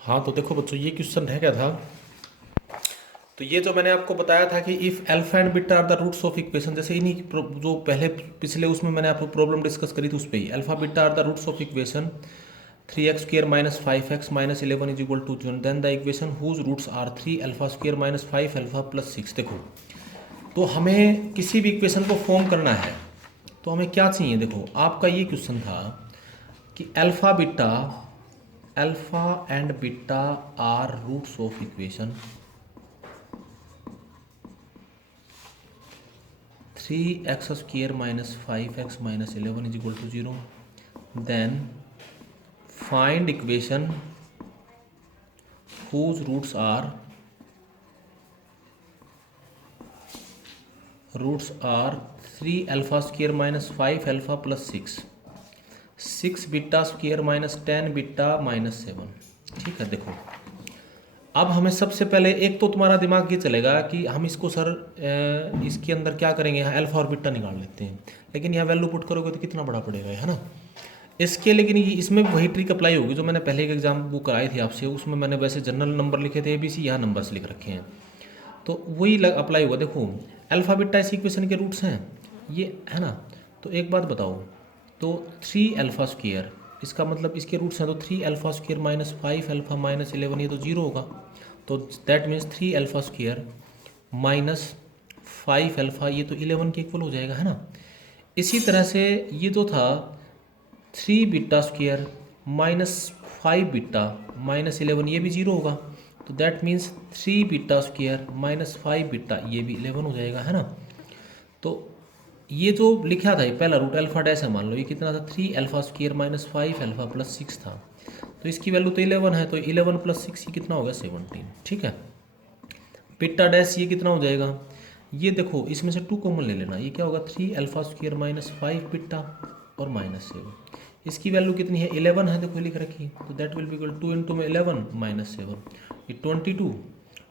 हाँ तो देखो बच्चों, ये क्वेश्चन रह गया था। तो ये जो मैंने आपको बताया था कि if alpha and beta are the roots of equation, जैसे इन्हीं जो पहले पिछले उसमें मैंने आपको प्रॉब्लम डिस्कस करी थी उस पर ही, alpha beta are the roots of equation 3x² minus 5x minus 11 is equal to 0, then the equation whose roots are 3 alpha minus 5 alpha plus 6। देखो, तो हमें किसी भी इक्वेशन को फॉर्म करना है तो हमें क्या चाहिए। देखो, आपका ये क्वेश्चन था कि alpha and beta are roots of equation 3x² minus 5x minus 11 is equal to 0, then find equation whose roots are 3 alpha minus 5 alpha plus 6 beta square minus 10 beta minus 7। ठीक है, देखो अब हमें सबसे पहले एक तो तुम्हारा दिमाग ये चलेगा कि हम इसको सर इसके अंदर क्या करेंगे, यहाँ अल्फा और बीटा निकाल लेते हैं, लेकिन यहाँ वैल्यू पुट करोगे तो कितना बड़ा पड़ेगा, है ना इसके। लेकिन ये इसमें वही ट्रिक अप्लाई होगी जो मैंने पहले एक एग्जाम वो कराई थी आपसे, उसमें मैंने वैसे जनरल नंबर लिखे थे ABC, यहाँ नंबर्स लिख रखे हैं, तो वही अप्लाई होगा। देखो, अल्फा बीटा इस इक्वेशन के रूट्स हैं, ये है ना। तो एक बात बताओ, तो 3 अल्फा², इसका मतलब इसके रूट्स हैं, तो 3 अल्फा² माइनस 5 अल्फा माइनस 11, ये तो 0 होगा। तो that means 3 alpha minus 5 alpha, ये तो 11 के इक्वल हो जाएगा, है ना। इसी तरह से ये जो था 3 बीटा² माइनस 5 बीटा माइनस 11, ये भी 0 होगा। तो दैट मीन्स 3 बीटा² माइनस 5 बीटा, ये भी 11 हो जाएगा, है ना। तो ये जो लिखा था ये पहला रूट अल्फा डैश है, मान लो ये कितना था 3 अल्फा² माइनस 5 अल्फा प्लस 6 था, तो इसकी वैल्यू तो 11 है, तो 11 प्लस 6 ये कितना होगा 17। ठीक है, बीटा डैश ये कितना हो जाएगा, ये देखो इसमें से 2 कॉमन ले लेना, ये क्या होगा 3 अल्फा² माइनस 5 बीटा और माइनस 7, इसकी वैल्यू कितनी है 11 है, देखो लिख रखी, तो that will be equal 2 into में 11 माइनस 7, ये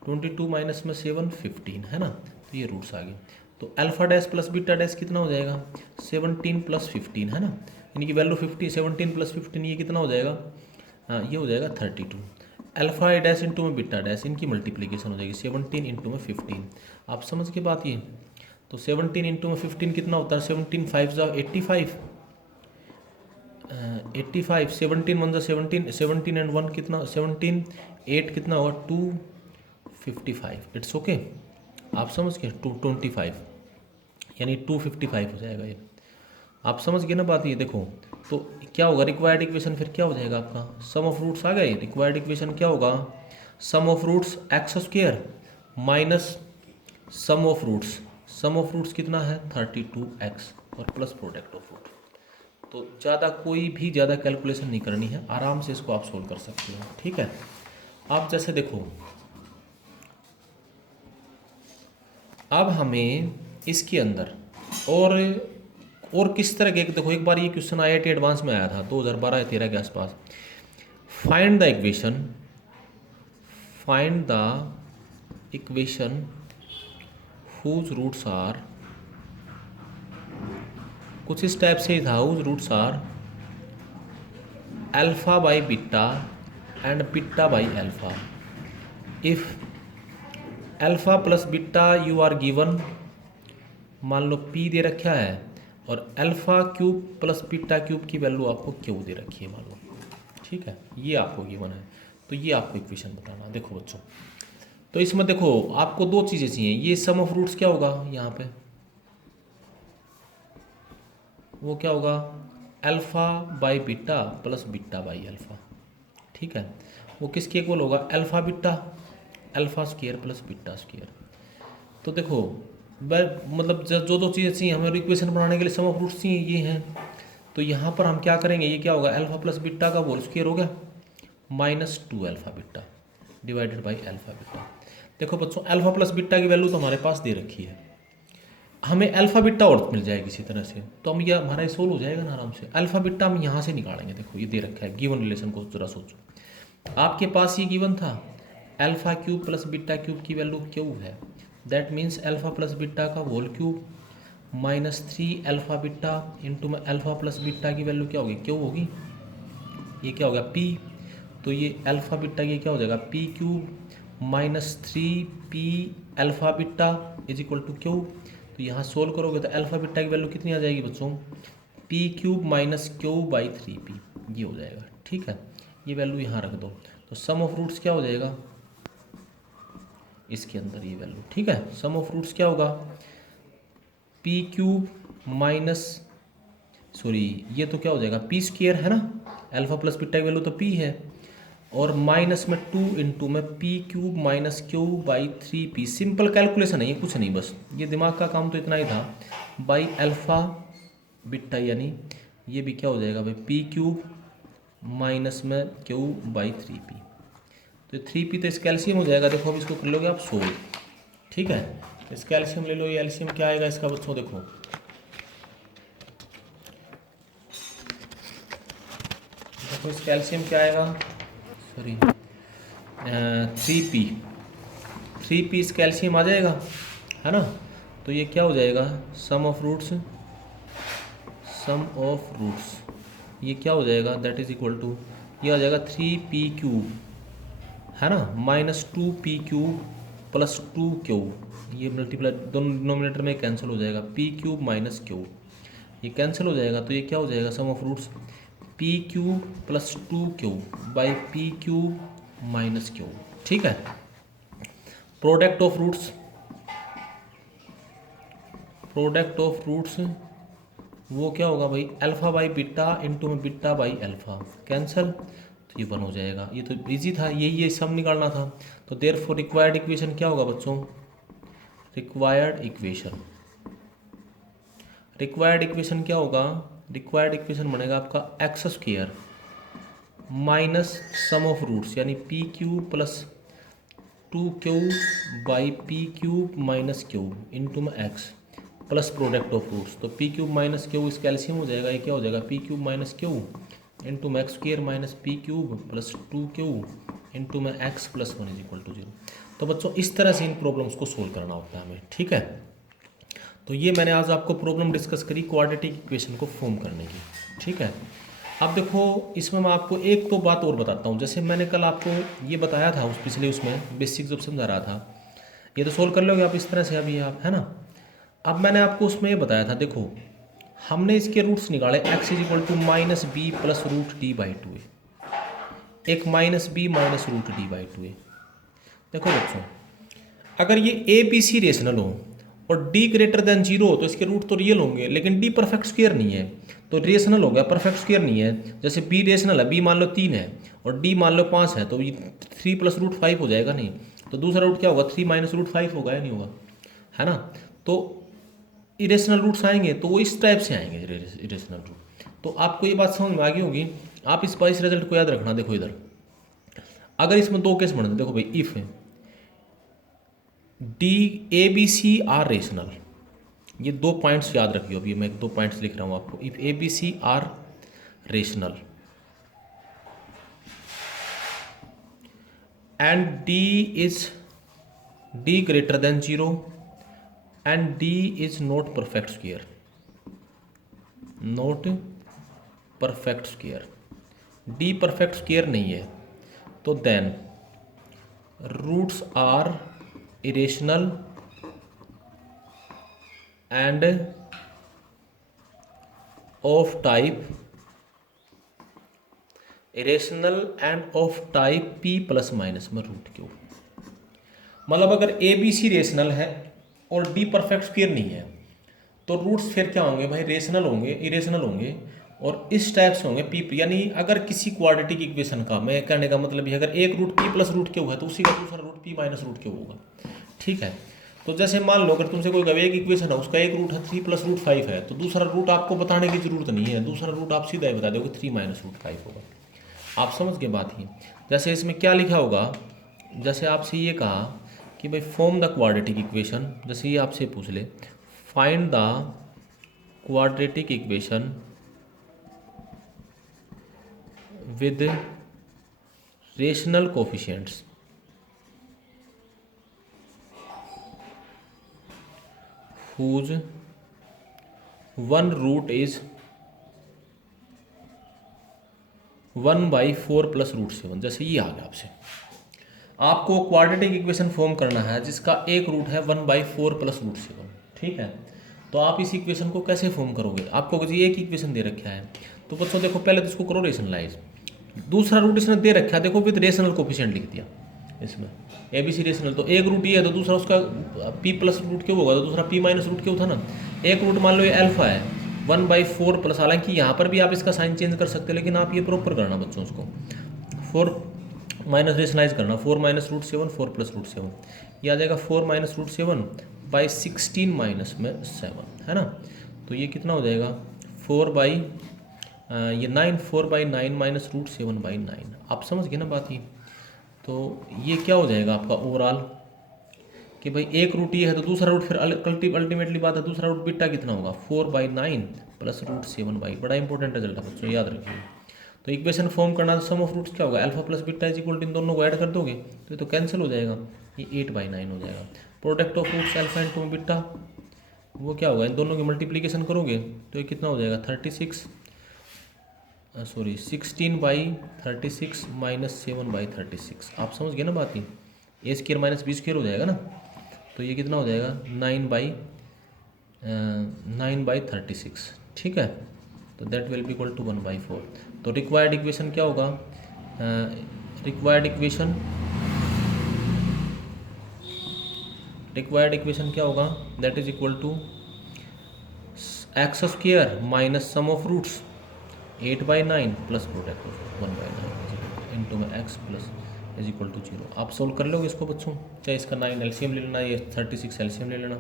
22 माइनस में 7 15, है ना। तो ये रूट्स आ गए। तो alpha dash plus beta dash कितना हो जाएगा 17 प्लस 15, है ना, इनकी वैल्यू 50, 17 प्लस 15 ये कितना हो जाएगा, हाँ ये हो जाएगा 32। अल्फा डैश इंटू में बीटा डैश, इनकी मल्टीप्लीकेशन हो जाएगी 17 इंटू में 15। आप समझ के बात ये, तो 17 इंटू में 15 कितना होता है, 17 5 जा 85, 85, 17 1 जा 17, 17 एंड 1 कितना 17, 8 कितना होगा 255, इट्स ओके। आप समझ गए 225 यानी 255 हो जाएगा ये, आप समझ गए ना बात ये। देखो तो क्या होगा रिक्वायर्ड इक्वेशन, फिर क्या हो जाएगा आपका सम ऑफ रूट्स आ गए। रिक्वायर्ड इक्वेशन क्या होगा, sum of roots x² minus sum of roots कितना है 32x और प्लस प्रोडक्ट ऑफ रूट। तो ज़्यादा कैलकुलेशन नहीं करनी है, आराम से इसको आप सोल्व कर सकते हो। ठीक है, आप जैसे देखो अब हमें इसके अंदर और किस तरह के, देखो एक बार ये क्वेश्चन IIT एडवांस में आया था 2012-13 के आसपास। Find the equation whose roots are, कुछ इस टाइप से ही था, whose roots are alpha by beta and beta by alpha. If alpha plus beta you are given, मान लो P दे रखा है, और alpha cube plus beta cube की वैल्यू आपको Q दे रखी है मान लो। ठीक है, ये आपको गिवन है, तो ये आपको इक्वेशन बताना। देखो बच्चों, तो इसमें देखो आपको 2 चीज़ें चाहिए, ये सम ऑफ रूट्स क्या होगा यहाँ पे, वो क्या होगा alpha by beta plus beta by alpha. ठीक है, वो किसके इक्वल होगा अल्फा² प्लस बीटा²। तो देखो मतलब जो दो चीज़ें चाहिए हमें इक्वेशन बनाने के लिए, सम ऑफ रूट्स चाहिए, ये हैं। तो यहाँ पर हम क्या करेंगे, ये क्या होगा अल्फा प्लस बीटा का होल स्क्वायर हो गया minus 2 alpha beta divided by alpha beta. देखो बच्चों अल्फा प्लस बीटा की वैल्यू तो हमारे पास दे रखी है, हमें अल्फा बीटा और मिल जाएगी इसी तरह से, तो हम ये हमारा सोल्व हो जाएगा ना आराम से। अल्फा बीटा हम यहाँ से निकालेंगे, देखो ये दे रखा है गिवन रिलेशन को जरा सोचो, आपके पास ये गिवन था alpha cube plus beta cube की वैल्यू Q है, that means alpha plus beta का whole cube minus 3 alpha beta into में अल्फा प्लस बीटा की वैल्यू क्या होगी Q होगी, ये क्या हो गया P, तो ये अल्फ़ा बीटा ये क्या हो जाएगा, P cube minus 3p alpha beta is equal to Q. तो यहाँ सोल्व करोगे तो अल्फ़ा बीटा की वैल्यू कितनी आ जाएगी बच्चों, P cube minus Q by 3p, ये हो जाएगा। ठीक है, ये वैल्यू यहाँ रख दो। तो सम ऑफ रूट्स क्या हो जाएगा इसके अंदर ये वैल्यू। ठीक है, सम ऑफ रूट्स क्या होगा, पी क्यूब माइनस, सॉरी ये तो क्या हो जाएगा पी स्क्वेयर है ना, अल्फा प्लस बीटा की वैल्यू तो पी है, और माइनस में 2 इंटू में P cube minus Q by 3p। Simple calculation है ये, कुछ नहीं, बस ये दिमाग का काम तो इतना ही था, बाई अल्फ़ा बीटा, यानी ये भी क्या हो जाएगा भाई पी क्यूब माइनस में क्यू बाई 3p। तो 3p तो इस कैल्शियम हो जाएगा। देखो अब इसको कर लोगे आप सोल्व। ठीक है, इस कैल्शियम ले लो, ये एल्शियम क्या आएगा इसका बच्चों, देखो देखो इस कैल्शियम क्या आएगा, सॉरी 3p, 3p इस कैल्शियम आ जाएगा है ना। तो ये क्या हो जाएगा, sum of roots, sum of roots ये क्या हो जाएगा, दैट इज इक्वल टू, ये आ जाएगा 3p क्यूब है ना, minus 2p cube plus 2q, ये मल्टीप्लाई दोनों डिनोमिनेटर में कैंसिल हो जाएगा, p क्यूब माइनस q ये कैंसिल हो जाएगा। तो ये क्या हो जाएगा, sum of roots p cube plus 2q by p cube minus q। ठीक है, product of roots, product of roots वो क्या होगा भाई, अल्फ़ा बाई बीटा इंटू में बीटा बाई अल्फ़ा, कैंसल, तो ये 1 हो जाएगा। ये तो इजी था, ये सब निकालना था। तो देयरफॉर रिक्वायर्ड इक्वेशन क्या होगा बच्चों, रिक्वायर्ड इक्वेशन, रिक्वायर्ड इक्वेशन क्या होगा, रिक्वायर्ड इक्वेशन बनेगा आपका x square minus sum of roots, यानी p cube plus 2q by p cube minus q into में x plus product of roots. तो पी क्यूब माइनस क्यू इस calcium हो जाएगा, ये क्या हो जाएगा, P cube minus q into में x square minus p cube plus 2q into में x plus 1 is equal to 0। तो बच्चों इस तरह से इन प्रॉब्लम्स को सोल्व करना होता है हमें। ठीक है, तो ये मैंने आज आपको प्रॉब्लम डिस्कस करी क्वाड्रेटिक इक्वेशन को फॉर्म करने की। ठीक है, अब देखो इसमें मैं आपको एक तो बात और बताता हूँ। जैसे मैंने कल आपको ये बताया था उस पिछले उसमें बेसिक जब समझा रहा था, ये तो सोल्व कर लोगे आप इस तरह से अभी आप, है ना। अब मैंने आपको उसमें ये बताया था, देखो हमने इसके रूट्स निकाले, x is equal to minus B plus root D by 2 है, एक minus B minus root D by 2 है। देखो बच्चों, अगर ये ए बी सी रेशनल हो और डी ग्रेटर देन 0 हो तो इसके रूट तो रियल होंगे, लेकिन डी परफेक्ट स्क्वायर नहीं है तो रेशनल हो गया, परफेक्ट स्क्वायर नहीं है। जैसे बी रेशनल है, बी मान लो 3 है और डी मान लो 5 है, तो ये 3 प्लस रूट 5 हो जाएगा नहीं, तो दूसरा रूट क्या होगा, 3 माइनस रूट 5 होगा या नहीं होगा, है ना। तो इरेशनल रूट्स आएंगे तो वो इस टाइप से आएंगे इरेशनल रूट। तो आपको ये बात समझ में आ गई होगी। आप इस बार इस रिजल्ट को याद रखना। देखो इधर अगर इसमें दो केस बनते, देखो भाई if D A B C are rational, ये दो पॉइंट्स याद रखियो। अभी मैं 2 पॉइंट्स लिख रहा हूँ आपको। If A B C are rational and D greater than 0 and D is not perfect square, not perfect square, D perfect square नहीं है, तो then roots are irrational end of type इरेशनल एंड ऑफ टाइप p plus minus में root Q. मतलब अगर ए B सी rational है और डी परफेक्ट स्क्वायर नहीं है तो रूट्स फिर क्या होंगे भाई, रेशनल होंगे, इरेशनल होंगे और इस टाइप से होंगे p। यानी अगर किसी क्वाड्रेटिक इक्वेशन का, मैं कहने का मतलब है अगर एक root p plus root Q है तो उसी का दूसरा root p minus root Q होगा। ठीक है, तो जैसे मान लो अगर तुमसे कोई एक इक्वेशन है, उसका एक रूट है 3 प्लस रूट 5 है, तो दूसरा रूट आपको बताने की जरूरत नहीं है, दूसरा रूट आप सीधा ही बता दोगे 3 माइनस रूट 5 होगा। आप समझ के बात ही। जैसे इसमें क्या लिखा होगा, जैसे आपसे ये कहा कि भाई फॉर्म द क्वाड्रेटिक इक्वेशन, जैसे ये आपसे पूछ ले find the quadratic equation with rational coefficients whose one root is 1/4 plus root 7, जैसे ये आ गया आपसे। आपको क्वाड्रेटिक इक्वेशन फॉर्म करना है जिसका एक रूट है 1/4 प्लस रूट 7, ठीक है। तो आप इस इक्वेशन को कैसे फॉर्म करोगे, आपको जी एक इक्वेशन दे रखा है, तो बच्चों देखो पहले तो इसको करो रेशनलाइज। दूसरा रूट इसने दे रखा है, देखो विद रेशनल कोफिशिएंट लिख दिया इसमें, ABC रेशनल। तो एक रूट ये है तो दूसरा उसका P प्लस रूट क्यों होगा, तो दूसरा P माइनस रूट क्यों था ना। एक रूट मान लो ये अल्फा है 1/4 प्लस, हालांकि यहाँ पर भी आप इसका साइन चेंज कर सकते हो, लेकिन आप ये प्रॉपर करना बच्चों उसको 4 माइनस रेशनलाइज करना, 4 माइनस रूट 7 4 प्लस रूट 7, ये आ जाएगा 4 माइनस रूट 7/16 माइनस में 7, है ना। तो ये कितना हो जाएगा 4/9 माइनस रूट 7/9। आप समझ गए ना बात ये। तो ये क्या हो जाएगा आपका ओवरऑल कि भाई एक रूट ये है तो दूसरा रूट फिर अल्टीमेटली बात है, दूसरा रूट बीटा कितना होगा 4/9 प्लस रूट 7/, बड़ा इंपॉर्टेंट रिजल्ट है बच्चों, याद रखिए। तो इक्वेशन फॉर्म करना तो सम ऑफ रूट्स क्या होगा, alpha plus beta is equal to, इन दोनों को ऐड कर दोगे तो ये तो कैंसिल हो जाएगा, ये 8/9 हो जाएगा। Product of roots alpha into beta वो क्या होगा, इन दोनों की मल्टीप्लीकेशन करोगे तो ये कितना हो जाएगा 16/36 माइनस 7/36। आप समझ गए ना बात ही, ए स्क्र माइनस बी स्क्र हो जाएगा ना। तो ये कितना हो जाएगा 9/36, ठीक है। तो that will be equal to 1/4। तो रिक्वायर्ड इक्वेशन क्या होगा, रिक्वायर्ड इक्वेशन क्या होगा, that is equal to x square minus sum of roots 8/9 plus product of 1/9 into में x plus is equal to 0। आप सोल्व कर लोगे इसको बच्चों, चाहे इसका 9 एलसीएम ले लेना, ये 36 एलसीएम ले लेना।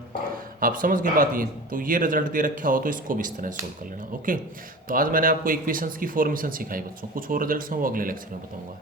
आप समझ के बात ये, तो ये रिजल्ट दे रखा हो तो इसको भी इस तरह सोल्व कर लेना। ओके, तो आज मैंने आपको इक्वेशंस की फॉर्मेशन सिखाई बच्चों, कुछ और रिजल्ट्स हैं वो अगले लेक्चर में बताऊंगा।